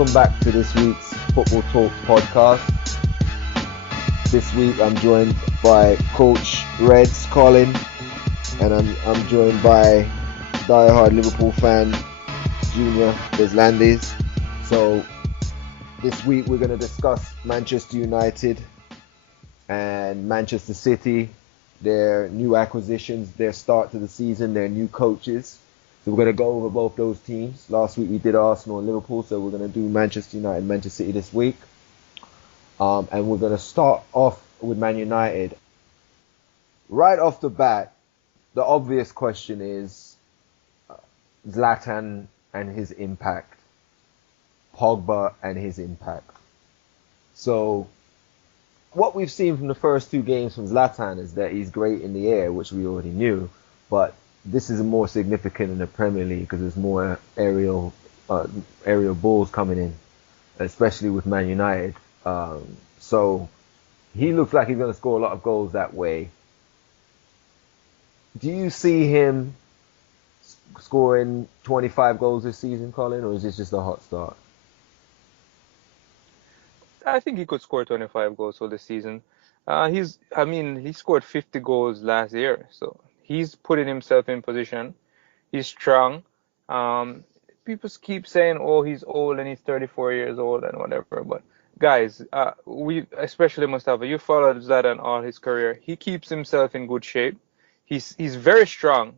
Welcome back to this week's Football Talks podcast. This week I'm joined by Coach Reds Colin, and I'm joined by diehard Liverpool fan Junior Deslandes. So this week we're going to discuss Manchester United and Manchester City, their new acquisitions, their start to the season, their new coaches. So we're going to go over both those teams. Last week we did Arsenal and Liverpool, so we're going to do Manchester United and Manchester City this week. And we're going to start off with Man United. Right off the bat, the obvious question is Zlatan and his impact. Pogba and his impact. So what we've seen from the first two games from Zlatan is that he's great in the air, which we already knew, but this is more significant in the Premier League because there's more aerial balls coming in, especially with Man United. So he looks like he's going to score a lot of goals that way. Do you see him scoring 25 goals this season, Colin, or is this just a hot start? I think he could score 25 goals for this season. He scored 50 goals last year, so he's putting himself in position. He's strong. People keep saying, "Oh, he's old and he's 34 years old and whatever." But guys, we especially Mustafa, you followed Zlatan all his career. He keeps himself in good shape. He's very strong.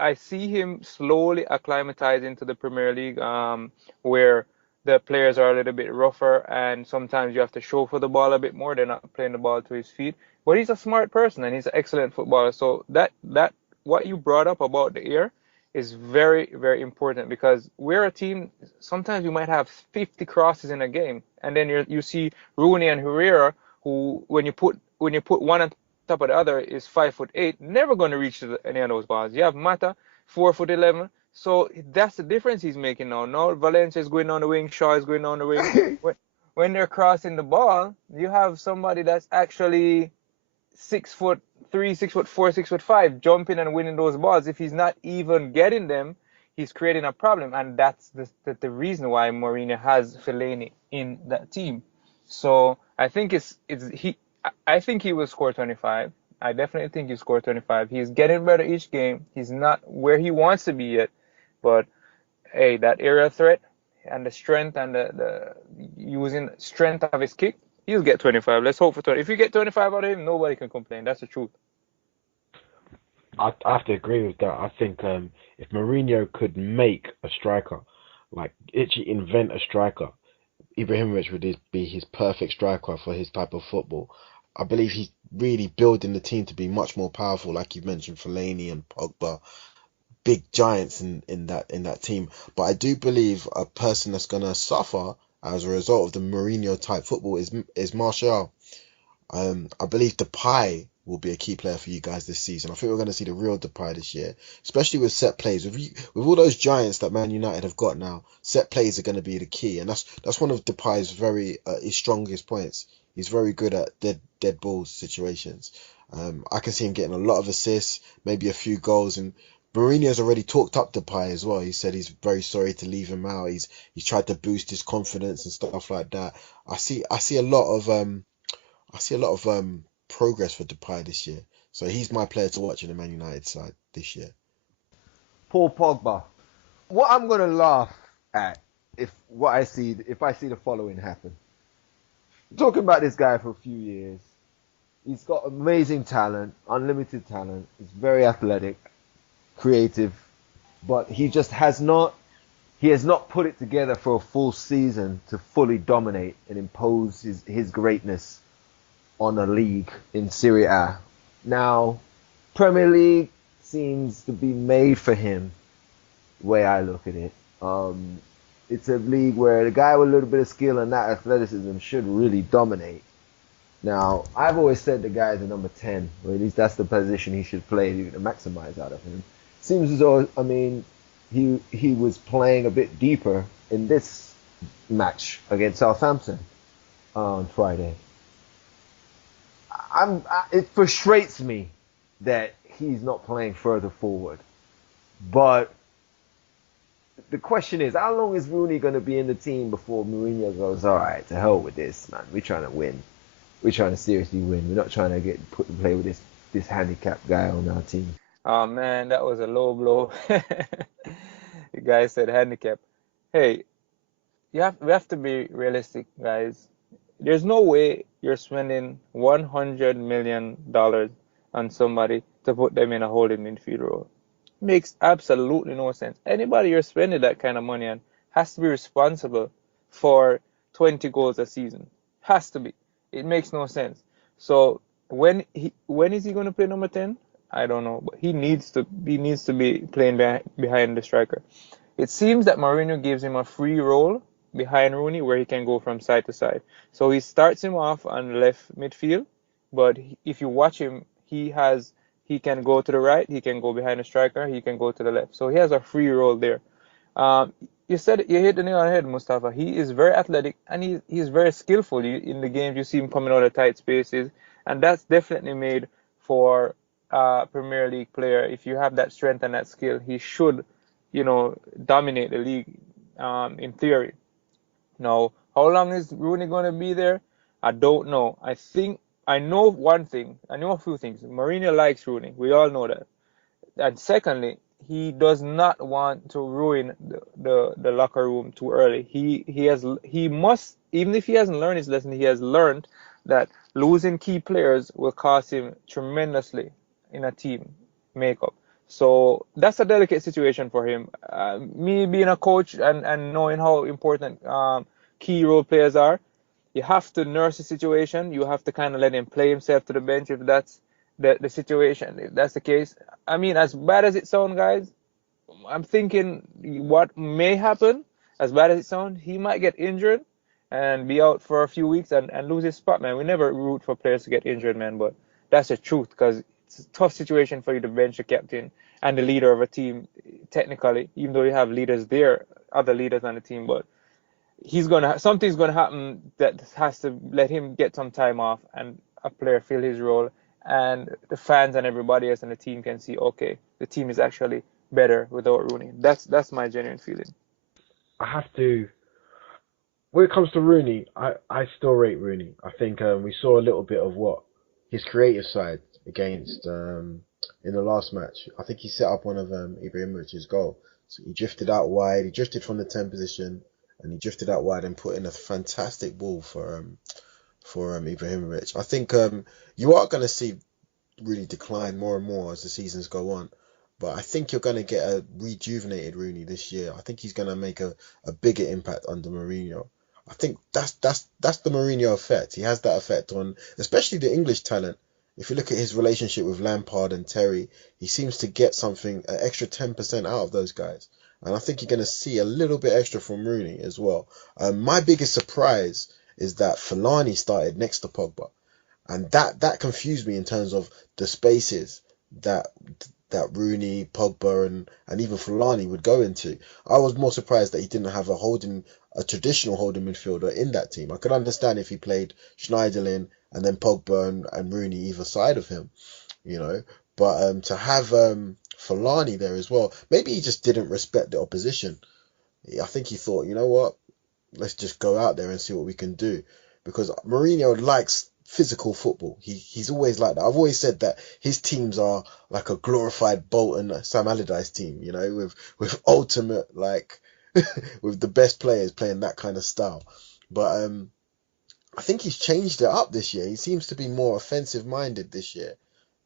I see him slowly acclimatizing to the Premier League, where the players are a little bit rougher and sometimes you have to show for the ball a bit more. They're not playing the ball to his feet. But he's a smart person and he's an excellent footballer. So that what you brought up about the air is very, very important because we're a team, sometimes you might have 50 crosses in a game. And then you see Rooney and Herrera, who when you put one on top of the other is 5'8", never going to reach any of those balls. You have Mata, 4'11". So that's the difference he's making now. Now Valencia is going on the wing, Shaw is going on the wing. When they're crossing the ball, you have somebody that's actually 6'3", 6'4", 6'5", jumping and winning those balls. If he's not even getting them, he's creating a problem, and that's the reason why Mourinho has Fellaini in that team. So I think I think he will score 25. I definitely think he'll score 25. He's getting better each game. He's not where he wants to be yet. But, hey, that area threat and the strength and the using strength of his kick, he'll get 25. Let's hope for 20. If you get 25 out of him, nobody can complain. That's the truth. I have to agree with that. I think if Mourinho could make a striker, like actually invent a striker, Ibrahimovic would be his perfect striker for his type of football. I believe he's really building the team to be much more powerful, like you mentioned, Fellaini and Pogba, big giants in that team. But I do believe a person that's gonna suffer as a result of the Mourinho type football is Martial. I believe Depay will be a key player for you guys this season. I think we're going to see the real Depay this year, especially with set plays. With all those giants that Man United have got now, set plays are going to be the key, and that's one of Depay's his strongest points. He's very good at dead ball situations. I can see him getting a lot of assists, maybe a few goals, and Mourinho's already talked up Depay as well. He said he's very sorry to leave him out. He's tried to boost his confidence and stuff like that. I see a lot of progress for Depay this year. So he's my player to watch in the Man United side this year. Paul Pogba. What I'm going to laugh at if I see the following happen. Talking about this guy for a few years. He's got amazing talent, unlimited talent. He's very athletic, creative, but he has not put it together for a full season to fully dominate and impose his greatness on a league in Serie A. Now, Premier League seems to be made for him, the way I look at it. It's a league where the guy with a little bit of skill and that athleticism should really dominate. Now, I've always said the guy's a number 10, or at least that's the position he should play to maximize out of him. Seems as though, he was playing a bit deeper in this match against Southampton on Friday. It frustrates me that he's not playing further forward. But the question is, how long is Rooney going to be in the team before Mourinho goes, all right, to hell with this, man. We're trying to win. We're trying to seriously win. We're not trying to get put and play with this handicapped guy on our team. Oh man, that was a low blow. The guy said handicap. Hey, we have to be realistic, guys. There's no way you're spending $100 million on somebody to put them in a holding midfield role. Makes absolutely no sense. Anybody you're spending that kind of money on has to be responsible for 20 goals a season. Has to be. It makes no sense. So when is he going to play number 10? I don't know, but he needs to be playing behind the striker. It seems that Mourinho gives him a free role behind Rooney where he can go from side to side. So he starts him off on left midfield, but if you watch him, he can go to the right, he can go behind the striker, he can go to the left. So he has a free role there. You hit the nail on the head, Mustafa. He is very athletic and he's very skillful. In the games, you see him coming out of tight spaces, and that's definitely made for a Premier League player. If you have that strength and that skill, he should, dominate the league, in theory. Now, how long is Rooney going to be there? I don't know. I know one thing. I know a few things. Mourinho likes Rooney. We all know that. And secondly, he does not want to ruin the locker room too early. He must, even if he hasn't learned his lesson, he has learned that losing key players will cost him tremendously in a team makeup. So that's a delicate situation for him. Me being a coach and knowing how important key role players are, you have to nurse the situation. You have to kind of let him play himself to the bench if that's the situation. If that's the case, I mean, as bad as it sounds, guys, I'm thinking what may happen. As bad as it sounds, he might get injured and be out for a few weeks and lose his spot, man. We never root for players to get injured, man, but that's the truth because it's a tough situation for you to bench the captain and the leader of a team, technically, even though you have leaders there, other leaders on the team, but something's gonna happen that has to let him get some time off and a player fill his role, and the fans and everybody else on the team can see, okay, the team is actually better without Rooney. That's my genuine feeling. I have to. When it comes to Rooney, I still rate Rooney. I think we saw a little bit of what his creative side against in the last match. I think he set up one of Ibrahimovic's goal. So he drifted out wide. He drifted from the 10 position, and he drifted out wide and put in a fantastic ball for Ibrahimovic. I think you are going to see Rooney decline more and more as the seasons go on. But I think you're going to get a rejuvenated Rooney this year. I think he's going to make a bigger impact under Mourinho. I think that's the Mourinho effect. He has that effect on especially the English talent. If you look at his relationship with Lampard and Terry, he seems to get something, an extra 10% out of those guys. And I think you're going to see a little bit extra from Rooney as well. My biggest surprise is that Fellaini started next to Pogba. And that confused me in terms of the spaces that Rooney, Pogba, and even Fellaini would go into. I was more surprised that he didn't have a traditional holding midfielder in that team. I could understand if he played Schneiderlin and then Pogba and Rooney either side of him, you know. But to have Fellaini there as well, maybe he just didn't respect the opposition. I think he thought, you know what, let's just go out there and see what we can do. Because Mourinho likes physical football. He's always like that. I've always said that his teams are like a glorified Bolton Sam Allardyce team, you know, with ultimate like with the best players playing that kind of style. But I think he's changed it up this year. He seems to be more offensive minded this year.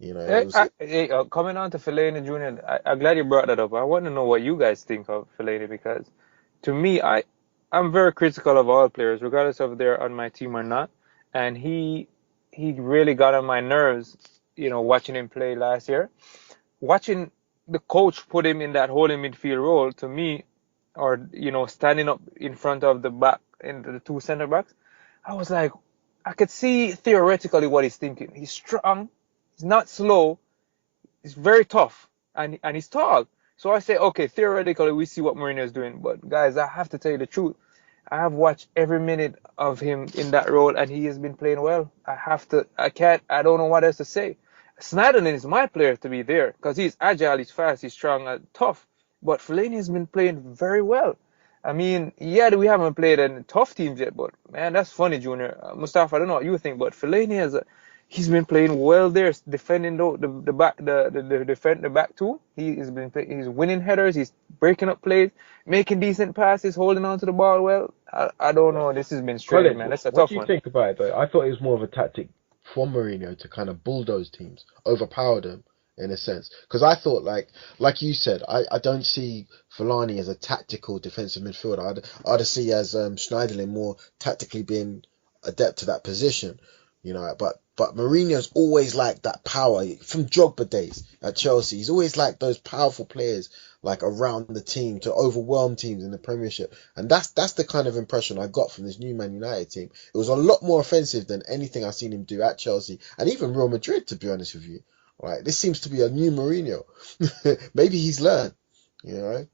You know, it was Coming on to Fellaini Jr., I'm glad you brought that up. I want to know what you guys think of Fellaini because, to me, I'm very critical of all players, regardless of they're on my team or not. And he really got on my nerves, watching him play last year. Watching the coach put him in that holding midfield role, to me, or standing up in front of the back in the two center backs, I was like, I could see theoretically what he's thinking. He's strong, he's not slow, he's very tough, and he's tall. So I say, okay, theoretically we see what Mourinho is doing, but guys, I have to tell you the truth. I have watched every minute of him in that role, and he has been playing well. I don't know what else to say. Snyderlin is my player to be there because he's agile, he's fast, he's strong, and tough. but Fellaini has been playing very well. I mean, yeah, we haven't played any tough teams yet, but man, that's funny, Junior. Mustafa, I don't know what you think, but Fellaini he's been playing well there, defending the back the back two. He's winning headers, he's breaking up plays, making decent passes, holding on to the ball well. I don't know. This has been strange, Colin, man. That's a what tough do you one. think about it though? I thought it was more of a tactic from Mourinho to kind of bulldoze teams, overpower them in a sense. Because I thought, like you said, I don't see Fellaini as a tactical defensive midfielder. I'd see as Schneiderlin more tactically being adept to that position, you know. But Mourinho's always like that power from Drogba days at Chelsea. He's always like those powerful players like around the team to overwhelm teams in the Premiership. And that's the kind of impression I got from this new Man United team. It was a lot more offensive than anything I've seen him do at Chelsea and even Real Madrid, to be honest with you. Right, this seems to be a new Mourinho. Maybe he's learned, you know.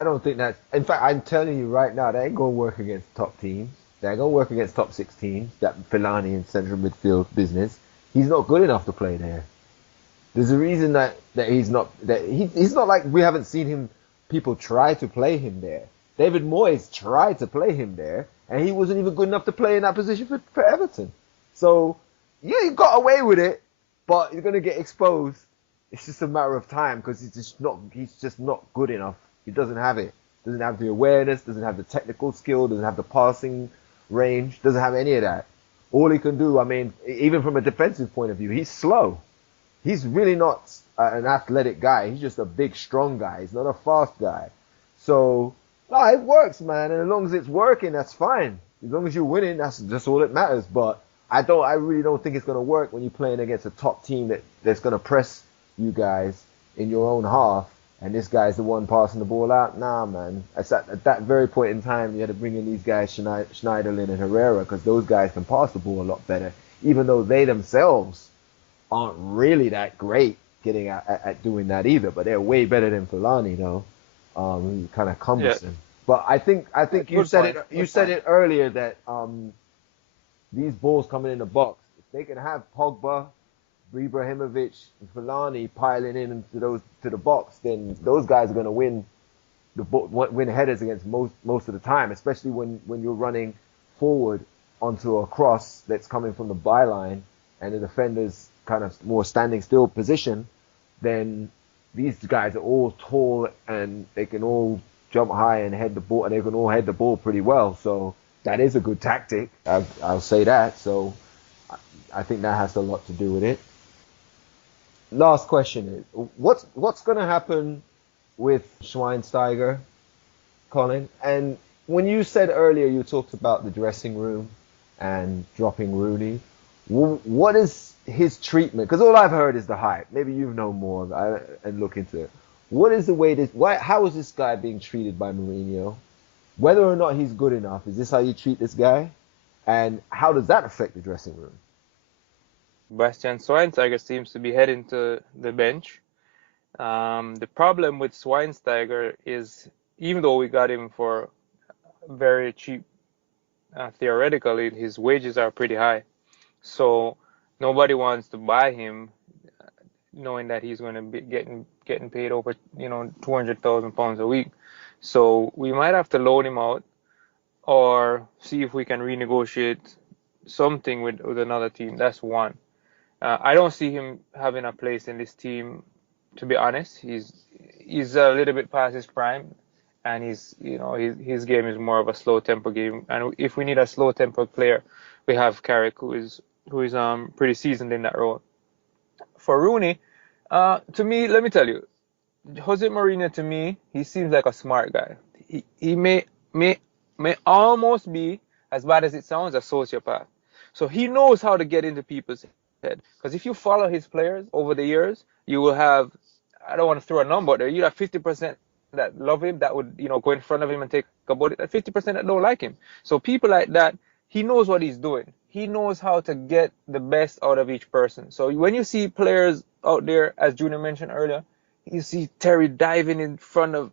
I don't think that's. In fact, I'm telling you right now, they ain't gonna work against top teams. They're gonna work against top six teams. That Fellaini in central midfield business. He's not good enough to play there. There's a reason that he's not like we haven't seen him. People try to play him there. David Moyes tried to play him there, and he wasn't even good enough to play in that position for Everton. So yeah, he got away with it, but he's gonna get exposed. It's just a matter of time because he's just not good enough. He doesn't have it. Doesn't have the awareness. Doesn't have the technical skill. Doesn't have the passing range. Doesn't have any of that. All he can do, I mean, even from a defensive point of view, he's slow. He's really not an athletic guy. He's just a big, strong guy. He's not a fast guy. So, no, it works, man. And as long as it's working, that's fine. As long as you're winning, that's just all that matters. But I really don't think it's going to work when you're playing against a top team that's going to press you guys in your own half. And this guy's the one passing the ball out. Nah, man. At that very point in time, you had to bring in these guys, Schneiderlin and Herrera, because those guys can pass the ball a lot better, even though they themselves aren't really that great getting at doing that either. But they're way better than Fellaini, though. He's kind of cumbersome. Yeah. But I think you said it earlier that these balls coming in the box, if they can have Pogba, Ibrahimovic, and Fellaini piling in to the box, then those guys are going to win headers against most of the time, especially when you're running forward onto a cross that's coming from the byline and the defender's kind of more standing still position. Then these guys are all tall and they can all jump high and head the ball, and they can all head the ball pretty well. So that is a good tactic. I'll say that. So I think that has a lot to do with it. Last question is, what's going to happen with Schweinsteiger, Colin? And when you said earlier, you talked about the dressing room and dropping Rooney. What is his treatment? Because all I've heard is the hype. Maybe you know more and look into it. What is the way how is this guy being treated by Mourinho? Whether or not he's good enough, is this how you treat this guy? And how does that affect the dressing room? Bastian Schweinsteiger seems to be heading to the bench. The problem with Schweinsteiger is, even though we got him for very cheap, theoretically, his wages are pretty high. So nobody wants to buy him, knowing that he's going to be getting paid over, £200,000 a week. So we might have to loan him out, or see if we can renegotiate something with another team. That's one. I don't see him having a place in this team, to be honest. He's a little bit past his prime, and his game is more of a slow tempo game. And if we need a slow tempo player, we have Carrick, who is pretty seasoned in that role. For Rooney, to me, let me tell you, Jose Mourinho, to me, he seems like a smart guy. He may almost be, as bad as it sounds, a sociopath. So he knows how to get into people's head. Because if you follow his players over the years, you will have, I don't want to throw a number there, you have 50% that love him, that would, go in front of him and take a body, 50% that don't like him. So people like that, he knows what he's doing. He knows how to get the best out of each person. So when you see players out there, as Junior mentioned earlier, you see Terry diving in front of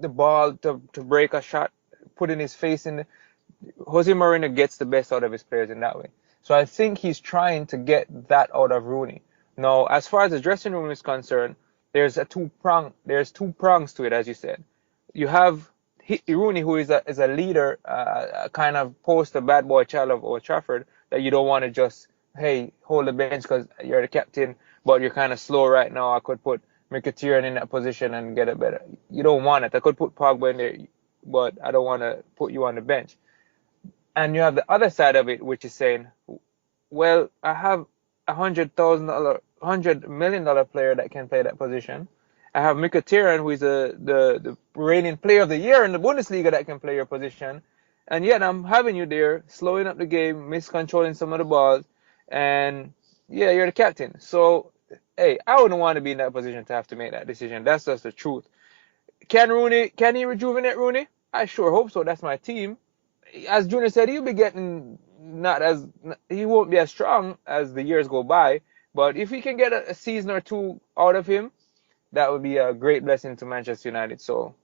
the ball to break a shot, putting his face in. Jose Mourinho gets the best out of his players in that way. So I think he's trying to get that out of Rooney. Now, as far as the dressing room is concerned, there's two prongs to it, as you said. You have Rooney, who is a leader, a kind of poster bad boy child of Old Trafford, that you don't want to just, hey, hold the bench because you're the captain, but you're kind of slow right now. I could put Mkhitaryan in that position and get it better. You don't want it. I could put Pogba in there, but I don't want to put you on the bench. And you have the other side of it, which is saying, well, I have $100 million player that can play that position. I have Mkhitaryan, who is the reigning player of the year in the Bundesliga, that can play your position. And yet I'm having you there, slowing up the game, miscontrolling some of the balls, and yeah, you're the captain. So, hey, I wouldn't want to be in that position to have to make that decision. That's just the truth. Can he rejuvenate Rooney? I sure hope so. That's my team. As Junior said, he won't be as strong as the years go by. But if we can get a season or two out of him, that would be a great blessing to Manchester United. So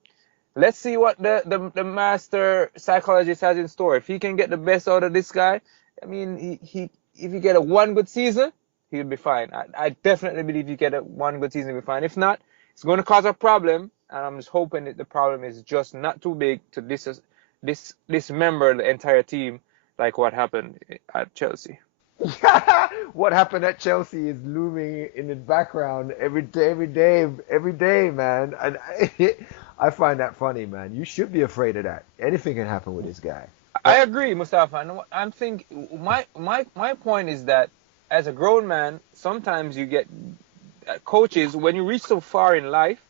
let's see what the master psychologist has in store. If he can get the best out of this guy, I mean, if he get a one good season, he'll be fine. I definitely believe he get a one good season, he'll be fine. If not, it's going to cause a problem, and I'm just hoping that the problem is just not too big to dismember the entire team, like what happened at Chelsea. What happened at Chelsea is looming in the background every day, man. And I find that funny, man. You should be afraid of that. Anything can happen with this guy. I agree, Mustafa. And I'm thinking, my point is that as a grown man, sometimes you get coaches, when you reach so far in life,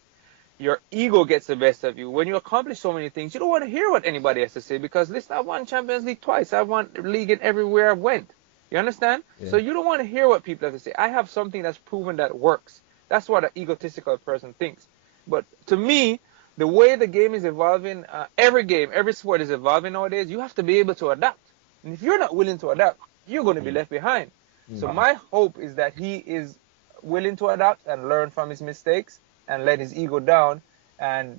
your ego gets the best of you. When you accomplish so many things, you don't want to hear what anybody has to say, because listen, I've won Champions League twice. I've won league in everywhere I've went. You understand? Yeah. So you don't want to hear what people have to say. I have something that's proven that works. That's what an egotistical person thinks. But to me, the way the game is evolving, every sport is evolving nowadays, you have to be able to adapt. And if you're not willing to adapt, you're going to be left behind. So my hope is that he is willing to adapt and learn from his mistakes and let his ego down and,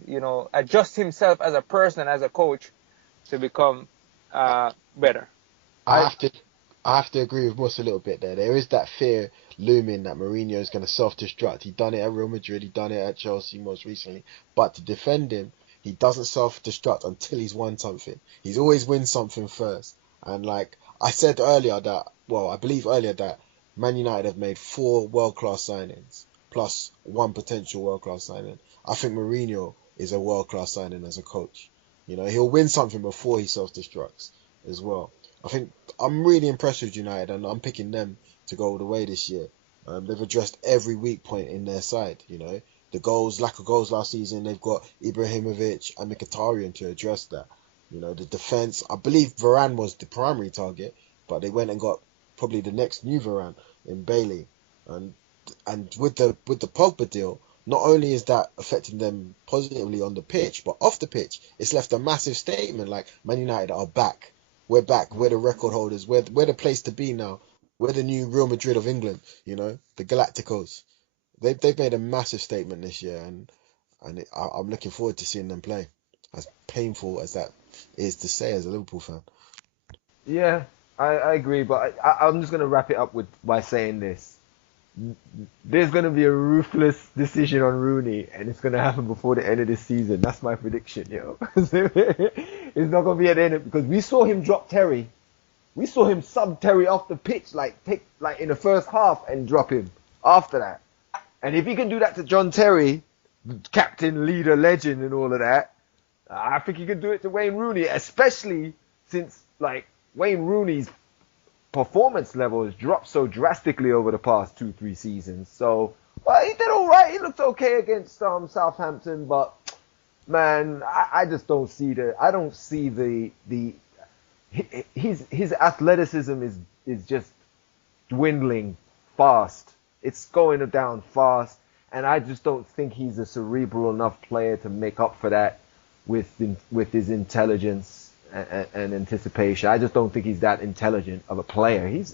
adjust himself as a person and as a coach to become better. I have to agree with Moss a little bit there. There is that fear looming that Mourinho is going to self-destruct. He done it at Real Madrid, he done it at Chelsea most recently. But to defend him, he doesn't self-destruct until he's won something. He's always win something first. And like I said earlier I believe earlier that Man United have made 4 world-class signings, plus 1 potential world-class signing. I think Mourinho is a world-class signing as a coach. He'll win something before he self-destructs as well. I think I'm really impressed with United, and I'm picking them to go all the way this year. They've addressed every weak point in their side. The lack of goals last season, they've got Ibrahimovic and Mkhitaryan to address that. The defence, I believe Varane was the primary target, but they went and got probably the next new Varane in Bailey. And with the Pogba deal, not only is that affecting them positively on the pitch, but off the pitch, it's left a massive statement like Man United are back. We're back. We're the record holders. We're the place to be now. We're the new Real Madrid of England. The Galacticos. They've made a massive statement this year, and I'm looking forward to seeing them play. As painful as that is to say as a Liverpool fan. Yeah, I agree, but I'm just gonna wrap it up by saying this. There's going to be a ruthless decision on Rooney, and it's going to happen before the end of the season. That's my prediction, It's not going to be at the end because we saw him drop Terry. We saw him sub Terry off the pitch, like in the first half, and drop him after that. And if he can do that to John Terry, captain, leader, legend, and all of that, I think he can do it to Wayne Rooney, especially since Wayne Rooney's performance level has dropped so drastically over the past 2-3 seasons. So, he did all right. He looked okay against Southampton, but man, I just don't see his athleticism is just dwindling fast. It's going down fast, and I just don't think he's a cerebral enough player to make up for that with his intelligence and anticipation. I just don't think he's that intelligent of a player. He's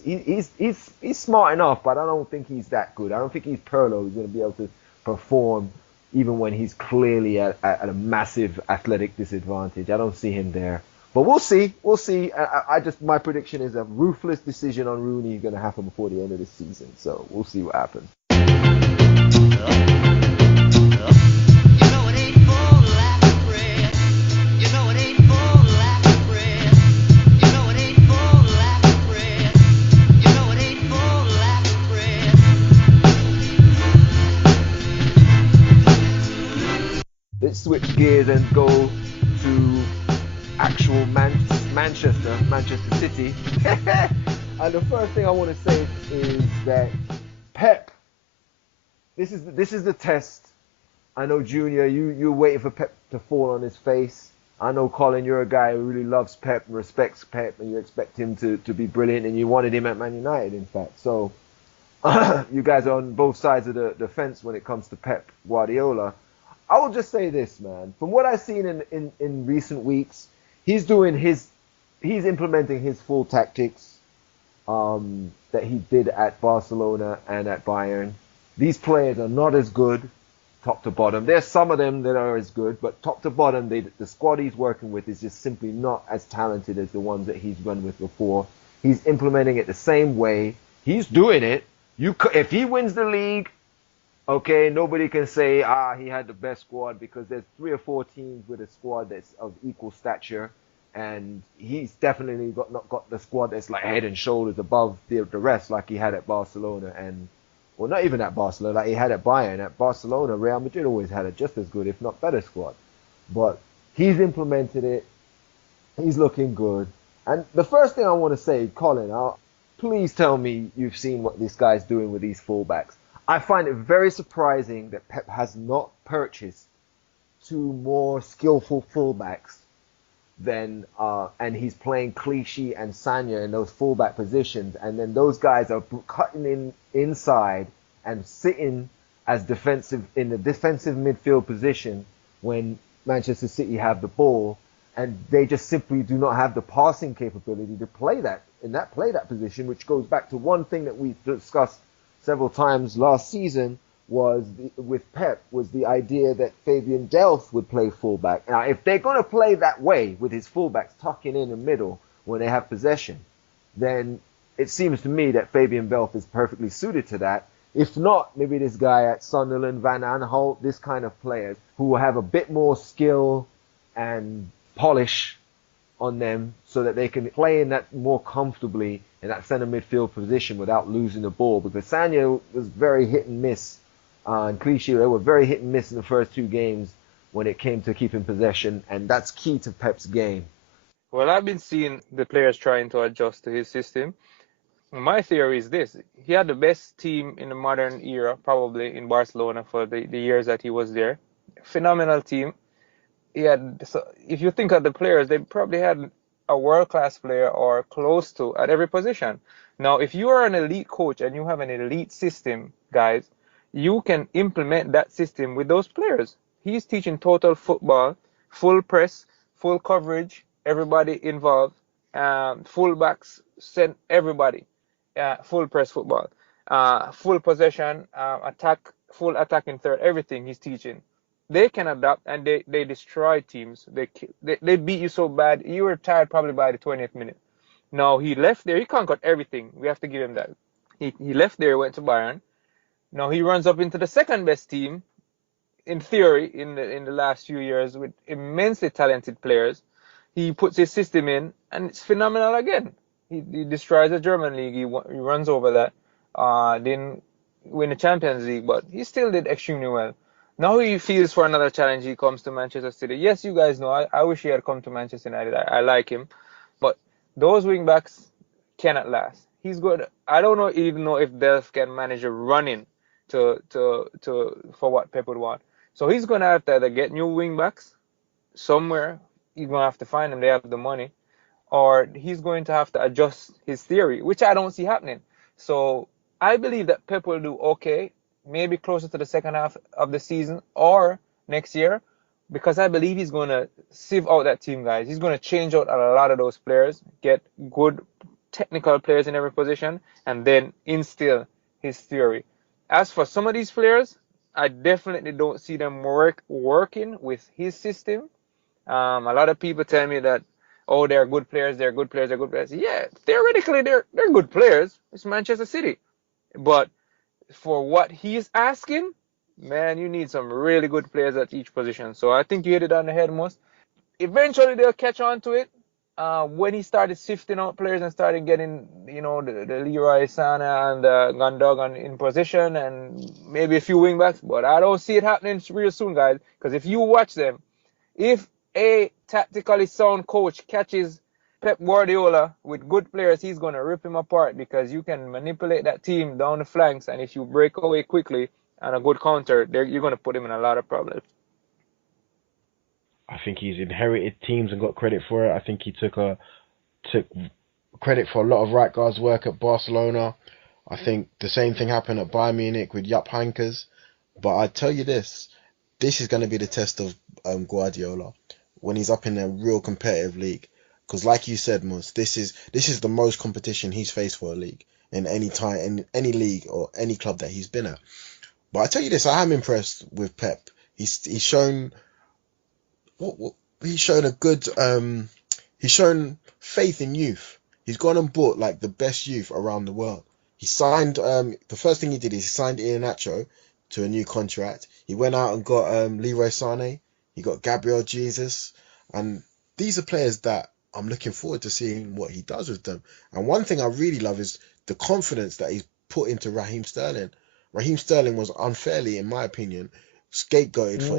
smart enough, but I don't think he's that good. I don't think he's Pirlo who's going to be able to perform even when he's clearly at a massive athletic disadvantage. I don't see him there. But we'll see. We'll see. My prediction is a ruthless decision on Rooney is going to happen before the end of the season. So we'll see what happens. let's switch gears and go to actual Manchester City. And the first thing I want to say is that Pep, this is the test. I know Junior, you're waiting for Pep to fall on his face. I know Colin, you're a guy who really loves Pep and respects Pep, and you expect him to be brilliant, and you wanted him at Man United, in fact. So you guys are on both sides of the fence when it comes to Pep Guardiola. I will just say this, man. From what I've seen in recent weeks, he's implementing his full tactics that he did at Barcelona and at Bayern. These players are not as good top to bottom. There's some of them that are as good, but top to bottom, the squad he's working with is just simply not as talented as the ones that he's run with before. He's implementing it the same way. He's doing it. If he wins the league, okay, nobody can say, he had the best squad, because there's 3 or 4 teams with a squad that's of equal stature, and he's definitely not got the squad that's like head and shoulders above the rest, like he had at Barcelona, and well, not even at Barcelona, like he had at Bayern. At Barcelona, Real Madrid always had a just as good, if not better, squad. But he's implemented it. He's looking good. And the first thing I want to say, Colin, please tell me you've seen what this guy's doing with these fullbacks. I find it very surprising that Pep has not purchased 2 more skillful fullbacks than, and he's playing Clichy and Sagna in those fullback positions, and then those guys are cutting in inside and sitting as defensive in the defensive midfield position when Manchester City have the ball, and they just simply do not have the passing capability to play that position, which goes back to one thing that we discussed several times last season with Pep, was the idea that Fabian Delph would play fullback. Now, if they're going to play that way with his fullbacks tucking in the middle when they have possession, then it seems to me that Fabian Delph is perfectly suited to that. If not, maybe this guy at Sunderland, Van Aanholt, this kind of players who will have a bit more skill and polish on them so that they can play in that more comfortably in that center midfield position without losing the ball. Because Sagna was very hit and miss, and Clichy, they were very hit and miss in the first 2 games when it came to keeping possession, and that's key to Pep's game. Well, I've been seeing the players trying to adjust to his system. My theory is this: he had the best team in the modern era, probably in Barcelona for the years that he was there. Phenomenal team. So if you think of the players, they probably had a world-class player or close to at every position. Now, if you are an elite coach and you have an elite system, guys, you can implement that system with those players. He's teaching total football, full press, full coverage, everybody involved, full backs, send everybody, full press football, full possession, full attacking third, everything he's teaching. They can adapt, and they destroy teams. They beat you so bad, you were tired probably by the 20th minute. Now, he left there, he conquered everything. We have to give him that. He left there, went to Bayern. Now he runs up into the second best team, in theory, in the last few years, with immensely talented players. He puts his system in, and it's phenomenal again. He destroys the German league. He runs over that. Didn't win the Champions League, but he still did extremely well. Now he feels for another challenge. He comes to Manchester City. Yes, you guys know, I wish he had come to Manchester United. I like him, but those wing backs cannot last. He's good. I don't even know if Delph can manage a run-in for what Pep would want. So he's gonna have to either get new wing backs somewhere. He's gonna have to find them. They have the money, or he's going to have to adjust his theory, which I don't see happening. So I believe that Pep will do okay, maybe closer to the second half of the season or next year, because I believe he's going to sieve out that team, guys. He's going to change out a lot of those players, get good technical players in every position, and then instill his theory. As for some of these players, I definitely don't see them working with his system. A lot of people tell me that, oh, they're good players, they're good players, they're good players. Yeah, theoretically, they're good players. It's Manchester City. But for what he's asking, man, you need some really good players at each position. So I think you hit it on the head, most. Eventually, they'll catch on to it. when he started sifting out players and started getting, the Leroy Sané and Gundogan in position and maybe a few wing backs, but I don't see it happening real soon, guys. Because if you watch them, if a tactically sound coach catches Pep Guardiola with good players, he's going to rip him apart because you can manipulate that team down the flanks, and if you break away quickly and a good counter, you're going to put him in a lot of problems. I think he's inherited teams and got credit for it. I think he took credit for a lot of right guards' work at Barcelona. I think the same thing happened at Bayern Munich with Jupp Heynckes. But I tell you this is going to be the test of Guardiola when he's up in a real competitive league. Because like you said, Mus, this is the most competition he's faced for a league in any time, in any league or any club that he's been at. But I tell you this, I am impressed with Pep. He's shown what he's shown a good he's shown faith in youth. He's gone and bought like the best youth around the world. He signed the first thing he did is he signed Iheanacho to a new contract. He went out and got Leroy Sané. He got Gabriel Jesus, and these are players that I'm looking forward to seeing what he does with them. And one thing I really love is the confidence that he's put into Raheem Sterling. Raheem Sterling was unfairly, in my opinion, scapegoated for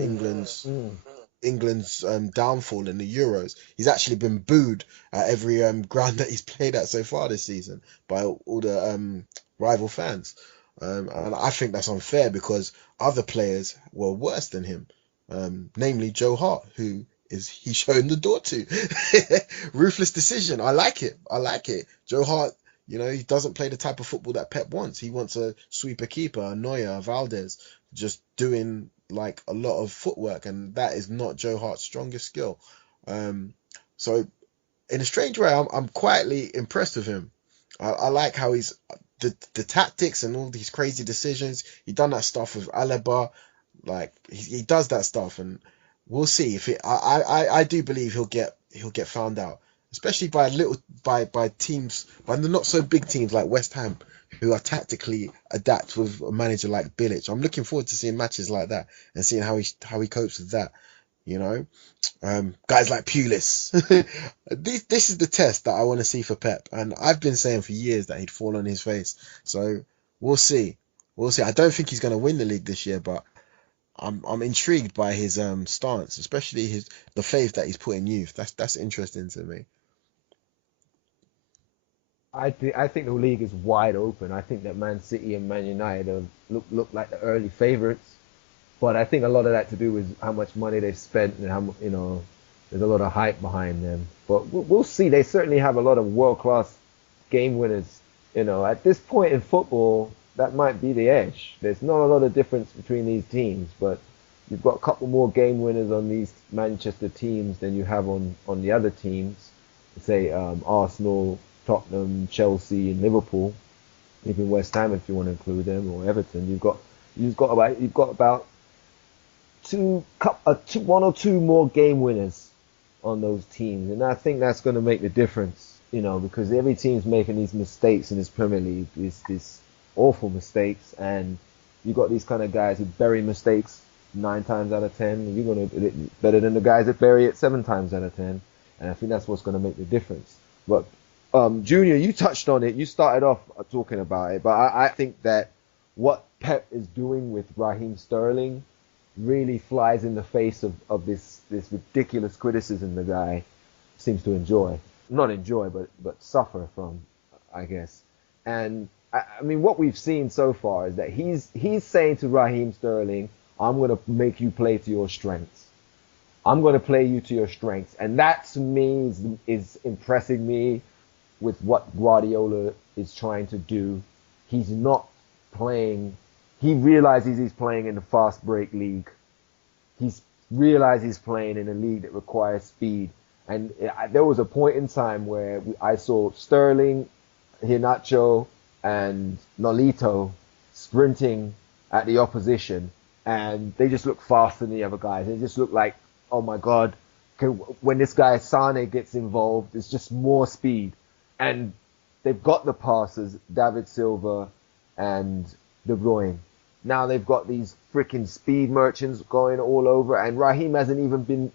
England's downfall in the Euros. He's actually been booed at every ground that he's played at so far this season by all the rival fans. And I think that's unfair because other players were worse than him, namely Joe Hart, who he's shown the door to. Ruthless decision. I like it. Joe Hart, he doesn't play the type of football that Pep wants. He wants a sweeper keeper, a Neuer, a Valdez, just doing like a lot of footwork, and that is not Joe Hart's strongest skill. So in a strange way, I'm quietly impressed with him. I like how he's the tactics and all these crazy decisions. He done that stuff with Alaba, like he does that stuff, and we'll see if I do believe he'll get found out, especially by teams, by the not so big teams like West Ham, who are tactically adapt with a manager like Bilic. I'm looking forward to seeing matches like that and seeing how he copes with that. Guys like Pulis. This is the test that I want to see for Pep, and I've been saying for years that he'd fall on his face. So we'll see. I don't think he's going to win the league this year, but I'm intrigued by his stance, especially the faith that he's put in youth. That's interesting to me. I think the league is wide open. I think that Man City and Man United look like the early favourites, but I think a lot of that to do with how much money they've spent and how there's a lot of hype behind them. But we'll see. They certainly have a lot of world class game winners. At this point in football, that might be the edge. There's not a lot of difference between these teams, but you've got a couple more game winners on these Manchester teams than you have on the other teams. Say Arsenal, Tottenham, Chelsea, and Liverpool, even West Ham if you want to include them, or Everton. You've got about one or two more game winners on those teams, and I think that's going to make the difference. Because every team's making these mistakes in this Premier League, these awful mistakes, and you've got these kind of guys who bury mistakes 9 times out of 10. You're going to better than the guys that bury it 7 times out of 10, and I think that's what's going to make the difference. But Junior, you touched on it. You started off talking about it, but I think that what Pep is doing with Raheem Sterling really flies in the face of this ridiculous criticism the guy seems to not enjoy, but suffer from, I guess. And I mean, what we've seen so far is that he's saying to Raheem Sterling, "I'm going to make you play to your strengths. I'm going to play you to your strengths," and that to me is impressing me with what Guardiola is trying to do. He's not playing. He realizes he's playing in the fast break league. He's realized he's playing in a league that requires speed. And there was a point in time where I saw Sterling, Iheanacho, and Nolito sprinting at the opposition, and they just look faster than the other guys. They just look like, oh my God, when this guy Sane gets involved, it's just more speed. And they've got the passes, David Silva and De Bruyne. Now they've got these freaking speed merchants going all over, and Raheem hasn't even been.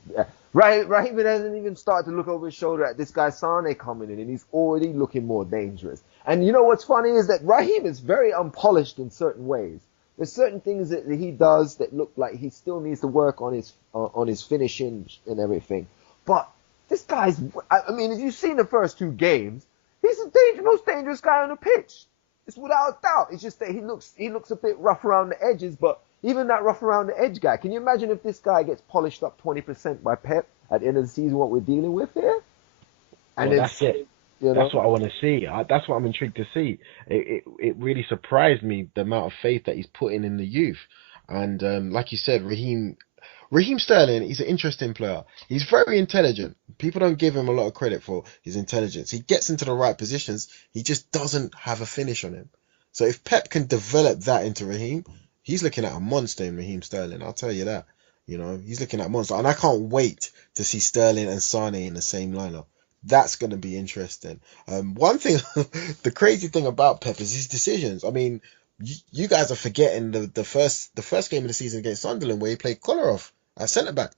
Raheem hasn't even started to look over his shoulder at this guy Sane coming in, and he's already looking more dangerous. And you know what's funny is that Raheem is very unpolished in certain ways. There's certain things that he does that look like he still needs to work on his finishing and everything. But this guy's, I mean, if you've seen the first two games, he's the most dangerous guy on the pitch. It's without doubt. It's just that he looks a bit rough around the edges, but even that rough around the edge guy, can you imagine if this guy gets polished up 20% by Pep at the end of the season, what we're dealing with here? And well, that's it. You know? That's what I want to see. That's what I'm intrigued to see. It really surprised me, the amount of faith that he's putting in the youth. And like you said, Raheem Sterling, he's an interesting player. He's very intelligent. People don't give him a lot of credit for his intelligence. He gets into the right positions. He just doesn't have a finish on him. So if Pep can develop that into Raheem, he's looking at a monster in Raheem Sterling. I'll tell you that. You know, he's looking at a monster. And I can't wait to see Sterling and Sane in the same lineup. That's going to be interesting. One thing, the crazy thing about Pep is his decisions. I mean, you guys are forgetting the first game of the season against Sunderland where he played Kolarov at centre back.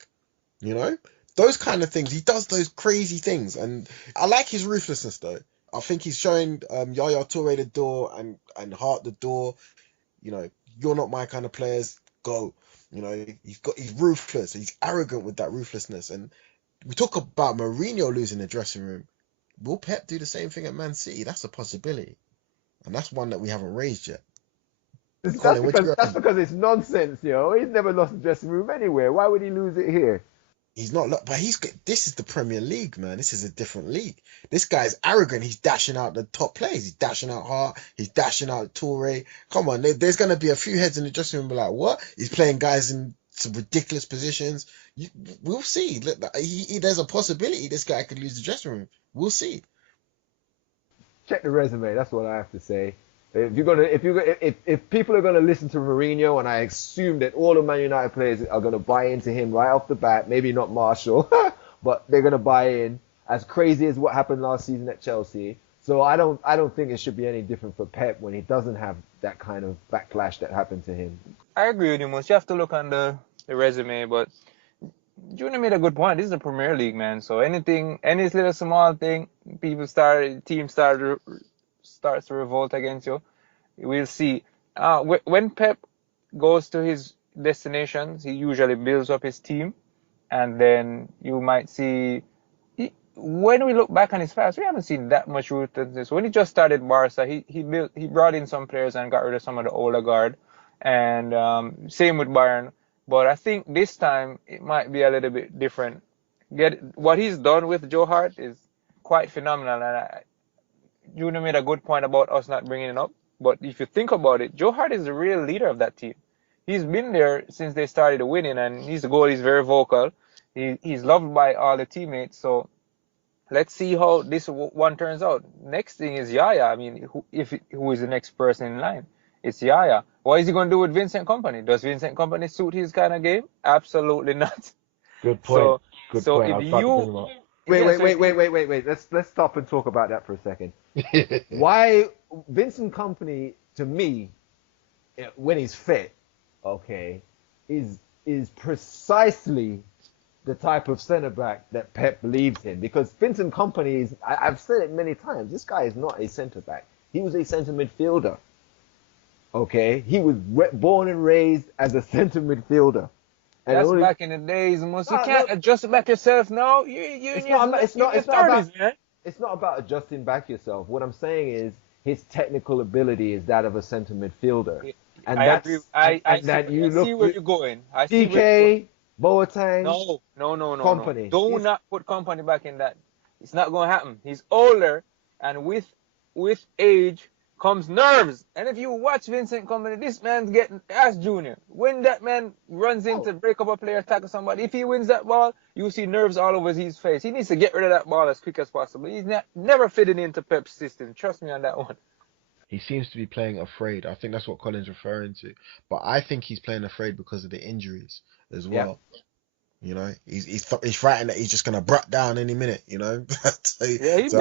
You know, those kind of things. He does those crazy things, and I like his ruthlessness though. I think he's showing Yaya Toure the door and Hart the door. You know, you're not my kind of players. Go. You know, he's ruthless. He's arrogant with that ruthlessness. And we talk about Mourinho losing the dressing room. Will Pep do the same thing at Man City? That's a possibility, and that's one that we haven't raised yet. That's because it's nonsense, you know. He's never lost the dressing room anywhere. Why would he lose it here? He's not, but this is the Premier League, man. This is a different league. This guy's arrogant. He's dashing out the top players. He's dashing out Hart. He's dashing out Toure. Come on, there's going to be a few heads in the dressing room be like, what? He's playing guys in some ridiculous positions. We'll see. There's a possibility this guy could lose the dressing room. We'll see. Check the resume. That's what I have to say. If people are gonna listen to Mourinho, and I assume that all the Man United players are gonna buy into him right off the bat, maybe not Marshall, but they're gonna buy in. As crazy as what happened last season at Chelsea, so I don't think it should be any different for Pep when he doesn't have that kind of backlash that happened to him. I agree with you, most. You have to look on the resume, but Junior made a good point. This is the Premier League, man. So any little small thing, teams starts to revolt against you. We'll see. When Pep goes to his destinations, he usually builds up his team, and then you might see. When we look back on his past, we haven't seen that much ruthlessness. When he just started Barca, he brought in some players and got rid of some of the older guard, and same with Bayern. But I think this time it might be a little bit different. What he's done with Joe Hart is quite phenomenal, and Junior made a good point about us not bringing it up. But if you think about it, Joe Hart is the real leader of that team. He's been there since they started winning, and he's very vocal. He's loved by all the teammates. So let's see how this one turns out. Next thing is Yaya. I mean, who is the next person in line? It's Yaya. What is he going to do with Vincent Kompany? Does Vincent Kompany suit his kind of game? Absolutely not. Good point. So if you... Wait. Let's stop and talk about that for a second. Why Vincent Kompany, to me, when he's fit, okay, is precisely the type of centre back that Pep believes in. Because Vincent Kompany is, I've said it many times, this guy is not a centre back. He was a centre midfielder. Okay, he was born and raised as a centre midfielder. And that's back in the days, most. You can't adjust it back yourself. No, it's not about adjusting back yourself. What I'm saying is his technical ability is that of a centre midfielder. And I agree. I see where you're going. DK, Boateng. No. Kompany. Do not put Kompany back in that. It's not going to happen. He's older, and with age comes nerves. And if you watch Vincent Kompany, this man's getting ass Junior. When that man runs in to break up a player, tackle somebody, if he wins that ball, you see nerves all over his face. He needs to get rid of that ball as quick as possible. He's never fitting into Pep's system. Trust me on that one. He seems to be playing afraid. I think that's what Colin's referring to. But I think he's playing afraid because of the injuries as well. Yeah. You know, he's frightened that he's just gonna brat down any minute. You know, he's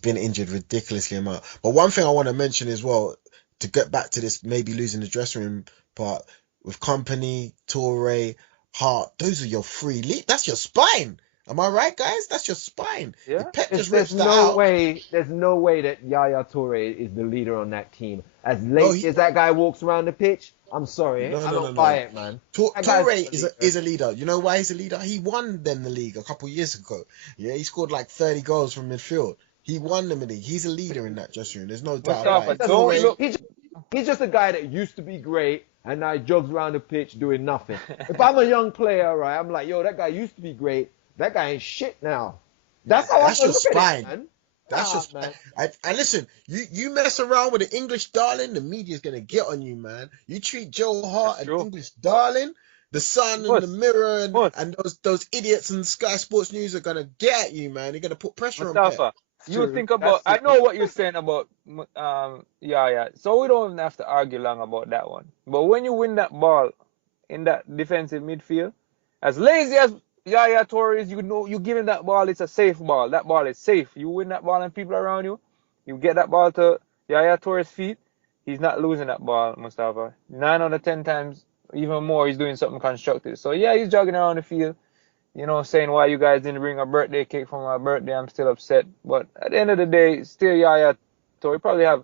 been injured ridiculously amount. But one thing I want to mention as well, to get back to this, maybe losing the dressing room part with Company, Toure, Hart. Those are your three lead. That's your spine. Am I right, guys? That's your spine. Yeah. If Pep just There's rips that no out, way. There's no way that Yaya Toure is the leader on that team. As no, lazy as that guy walks around the pitch, I'm sorry, no, I no, no, don't buy no. it, man. That guy's Toure not a is leader. is a leader. You know why he's a leader? He won them the league a couple of years ago. Yeah, he scored like 30 goals from midfield. He won them the league. He's a leader in that dressing room. There's no doubt about Mustafa, it. Doesn't don't win. look. He's just a guy that used to be great and now he jogs around the pitch doing nothing. If I'm a young player, right, I'm like, yo, that guy used to be great. That guy ain't shit now. That's how That's I your look at spine. it, man. That's Nah, just, man. and listen, you mess around with the English darling, the media's gonna get on you, man. You treat Joe Hart That's an true. English darling, the Sun and the Must, Mirror must. and those idiots in Sky Sports News are gonna get at you, man. They're gonna put pressure on Pep. Mustafa, That's you true. think about. That's I true. know what you're saying about. Yeah, yeah. So we don't have to argue long about that one. But when you win that ball in that defensive midfield, as lazy as Yaya Toure is, you know, you give him that ball, it's a safe ball. That ball is safe. You win that ball and people around you, you get that ball to Yaya Toure's feet, he's not losing that ball, Mustafa. 9 out of 10 times, even more, he's doing something constructive. So yeah, he's jogging around the field, saying why you guys didn't bring a birthday cake for my birthday. I'm still upset. But at the end of the day, still Yaya Toure probably have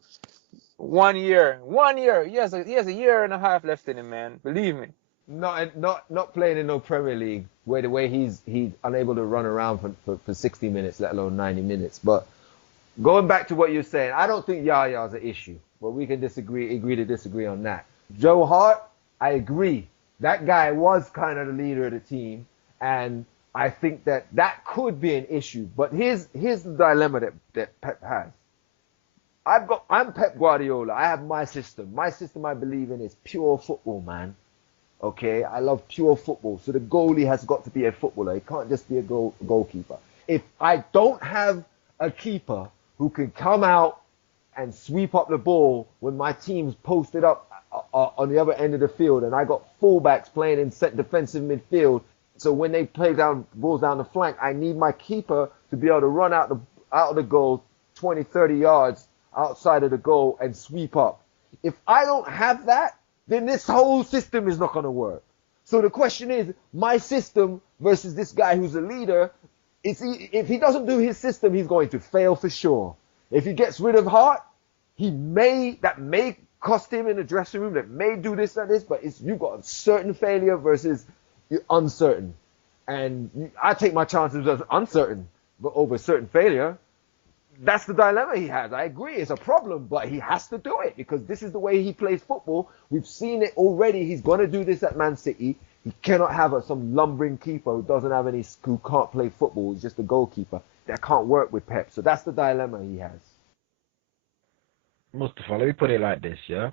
1 year. 1 year. He has a year and a half left in him, man. Believe me. Not playing in no Premier League where the way he's unable to run around for 60 minutes, let alone 90 minutes. But going back to what you're saying, I don't think Yaya's an issue, but we can agree to disagree on that. Joe Hart, I agree. That guy was kind of the leader of the team, and I think that could be an issue. But here's the dilemma that Pep has. I'm Pep Guardiola. I have my system. My system I believe in is pure football, man. Okay, I love pure football. So the goalie has got to be a footballer. He can't just be a goalkeeper. If I don't have a keeper who can come out and sweep up the ball when my team's posted up on the other end of the field, and I got fullbacks playing in set defensive midfield, so when they play down balls down the flank, I need my keeper to be able to run out of the goal 20, 30 yards outside of the goal and sweep up. If I don't have that, then this whole system is not going to work. So the question is, my system versus this guy who's a leader, if he doesn't do his system, he's going to fail for sure. If he gets rid of Hart, that may cost him in the dressing room, that may do this and this, but you've got a certain failure versus uncertain. And I take my chances as uncertain, but over certain failure. That's the dilemma he has. I agree, it's a problem, but he has to do it because this is the way he plays football. We've seen it already. He's going to do this at Man City. He cannot have some lumbering keeper who can't play football. He's just a goalkeeper. That can't work with Pep. So that's the dilemma he has. Mustafa, let me put it like this, yeah?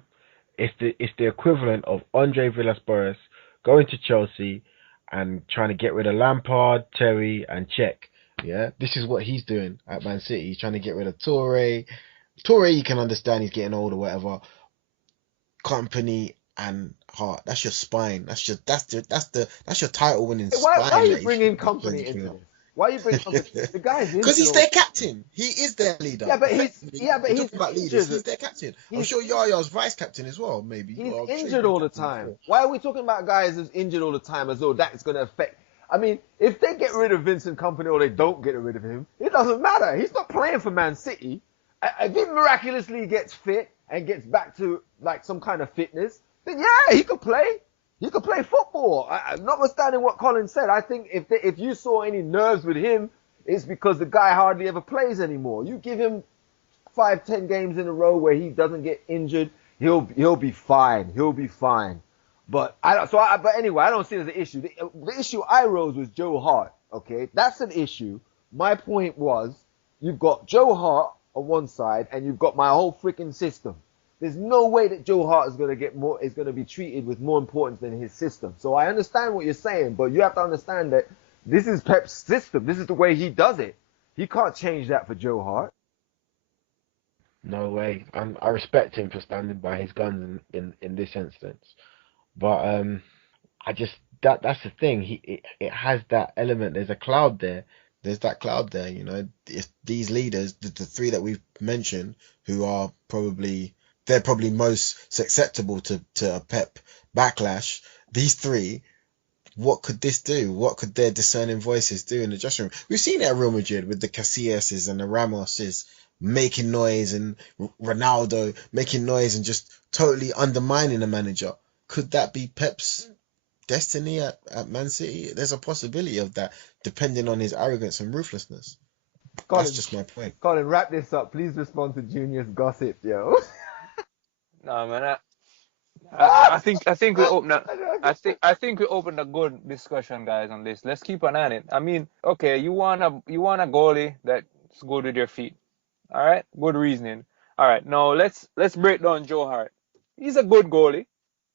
It's the equivalent of Andre Villas-Boas going to Chelsea and trying to get rid of Lampard, Terry, and Cech. Yeah, this is what he's doing at Man City. He's trying to get rid of Toure. Toure, you can understand he's getting old or whatever. Company and Hart. That's your spine. That's your title winning spine. Why are you bringing Company into this? Why are you bringing Company? The guy's injured. Because he's their captain. He is their leader. Yeah, but he's talking about leaders. He's their captain. I'm sure Yaya's vice captain as well. Maybe he's injured all the time. Why are we talking about guys who's injured all the time as though that's going to affect? I mean, if they get rid of Vincent Kompany or they don't get rid of him, it doesn't matter. He's not playing for Man City. If he miraculously gets fit and gets back to like some kind of fitness, then yeah, he could play. He could play football. Notwithstanding what Colin said, I think if you saw any nerves with him, it's because the guy hardly ever plays anymore. You give him 5-10 games in a row where he doesn't get injured, he'll be fine. He'll be fine. But anyway, I don't see it as an issue. The issue I rose was Joe Hart. Okay, that's an issue. My point was, you've got Joe Hart on one side, and you've got my whole freaking system. There's no way that Joe Hart is going to be treated with more importance than his system. So I understand what you're saying, but you have to understand that this is Pep's system. This is the way he does it. He can't change that for Joe Hart. No way. I respect him for standing by his guns in this instance. But I just that's the thing. It has that element. There's a cloud there. There's that cloud there. It's these leaders, the three that we've mentioned, who are probably they're probably most susceptible to a Pep backlash. These three, what could this do? What could their discerning voices do in the dressing room? We've seen it at Real Madrid with the Casillas and the Ramoses making noise, and Ronaldo making noise and just totally undermining the manager. Could that be Pep's destiny at Man City? There's a possibility of that, depending on his arrogance and ruthlessness. That's just my point. Colin, wrap this up. Please respond to Junior's gossip, yo. No, man. I think we opened I think we opened a good discussion, guys, on this. Let's keep an eye on it. I mean, okay, you want a goalie that's good with your feet. All right, good reasoning. All right, now let's break down Joe Hart. He's a good goalie.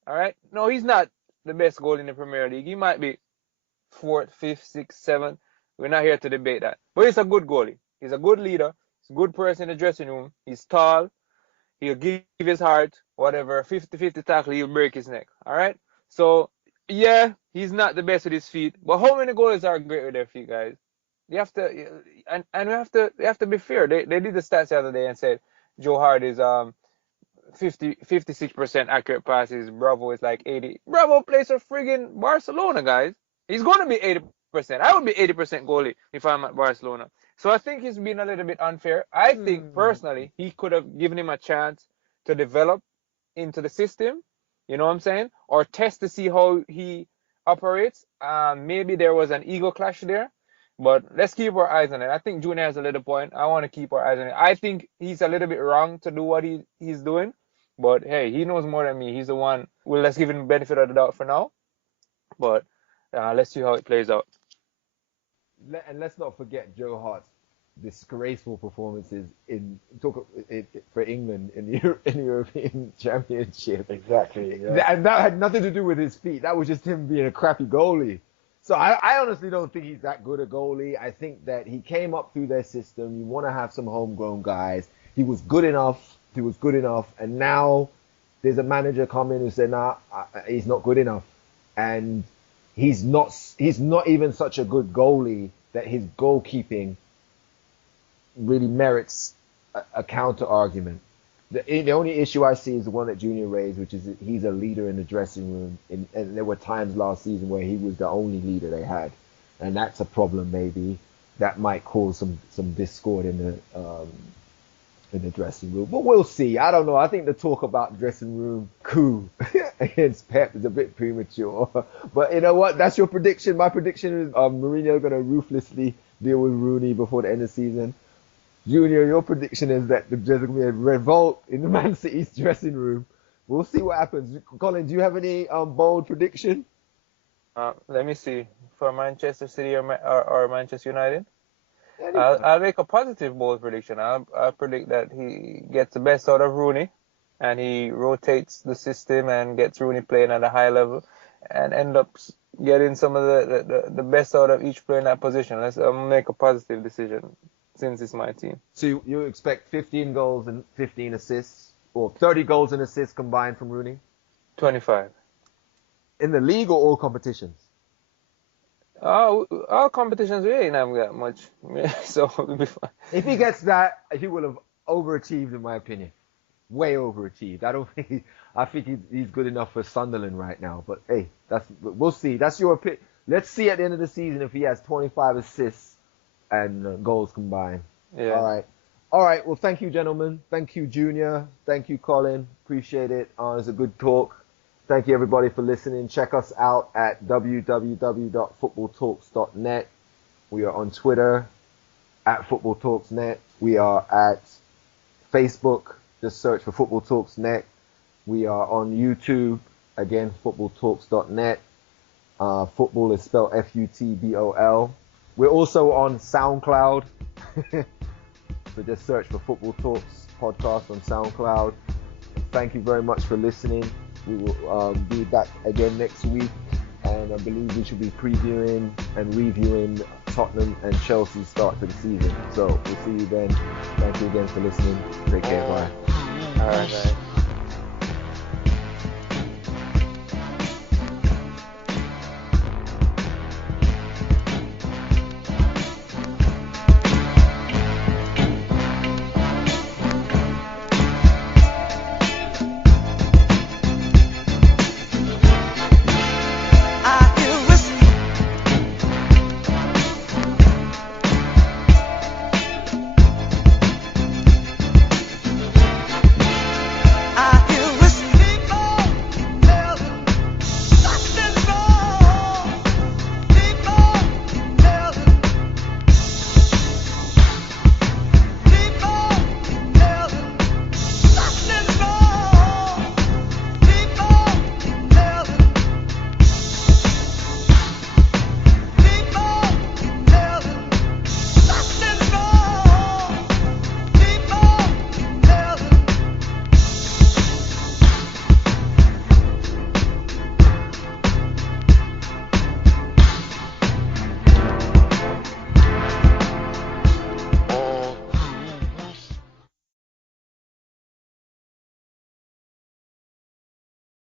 All right, no, he's not the best goalie in the Premier League. He might be fourth, fifth, sixth, seventh. We're not here to debate that. But he's a good goalie. He's a good leader. He's a good person in the dressing room. He's tall. He'll give his heart, whatever, 50-50 tackle, he'll break his neck. All right? So, yeah, he's not the best with his feet. But how many goalies are great with their feet, guys? You have to, and we have to be fair. They did the stats the other day and said Joe Hart is 56% accurate passes. Bravo is like 80. Bravo plays for friggin' Barcelona, guys. He's going to be 80%. I would be 80% goalie if I'm at Barcelona. So I think he's been a little bit unfair. I think personally he could have given him a chance to develop into the system. You know what I'm saying? Or test to see how he operates. Maybe there was an ego clash there. But let's keep our eyes on it. I think Junior has a little point. I want to keep our eyes on it. I think he's a little bit wrong to do what he's doing. But hey, he knows more than me. He's the one. Well, let's give him the benefit of the doubt for now. But let's see how it plays out. And let's not forget Joe Hart's disgraceful performances for England in the European Championship. Exactly. Yeah. And that had nothing to do with his feet. That was just him being a crappy goalie. So I honestly don't think he's that good a goalie. I think that he came up through their system. You want to have some homegrown guys. He was good enough. And now there's a manager coming who said, nah, he's not good enough. And he's not even such a good goalie that his goalkeeping really merits a counter argument. The only issue I see is the one that Junior raised, which is that he's a leader in the dressing room. And there were times last season where he was the only leader they had. And that's a problem maybe that might cause some discord in the dressing room. But we'll see. I don't know. I think the talk about dressing room coup against Pep is a bit premature. But you know what? That's your prediction. My prediction is Mourinho going to ruthlessly deal with Rooney before the end of the season. Junior, your prediction is that there's going to be a revolt in the Man City's dressing room. We'll see what happens. Colin, do you have any bold prediction? Let me see. For Manchester City or Manchester United? I'll make a positive bold prediction. I'll predict that he gets the best out of Rooney and he rotates the system and gets Rooney playing at a high level and end up getting some of the best out of each player in that position. Let's make a positive decision since it's my team. So you expect 15 goals and 15 assists, or 30 goals and assists combined from Rooney? 25. In the league or all competitions? All competitions we ain't have that much, so it'll be fine. If he gets that, he will have overachieved, in my opinion. Way overachieved. I think he's good enough for Sunderland right now. But hey, we'll see. That's your pick. Let's see at the end of the season if he has 25 assists and goals combined. Yeah. All right. Well, thank you, gentlemen. Thank you, Junior. Thank you, Colin. Appreciate it. It was a good talk. Thank you, everybody, for listening. Check us out at www.footballtalks.net. We are on Twitter at footballtalksnet. We are at Facebook. Just search for Football Talks Net. We are on YouTube. Again, footballtalks.net. Football is spelled F-U-T-B-O-L. We're also on SoundCloud. So just search for Football Talks podcast on SoundCloud. Thank you very much for listening. We will be back again next week, and I believe we should be previewing and reviewing Tottenham and Chelsea's start to the season. So we'll see you then. Thank you again for listening. Take care. Bye. All right, guys.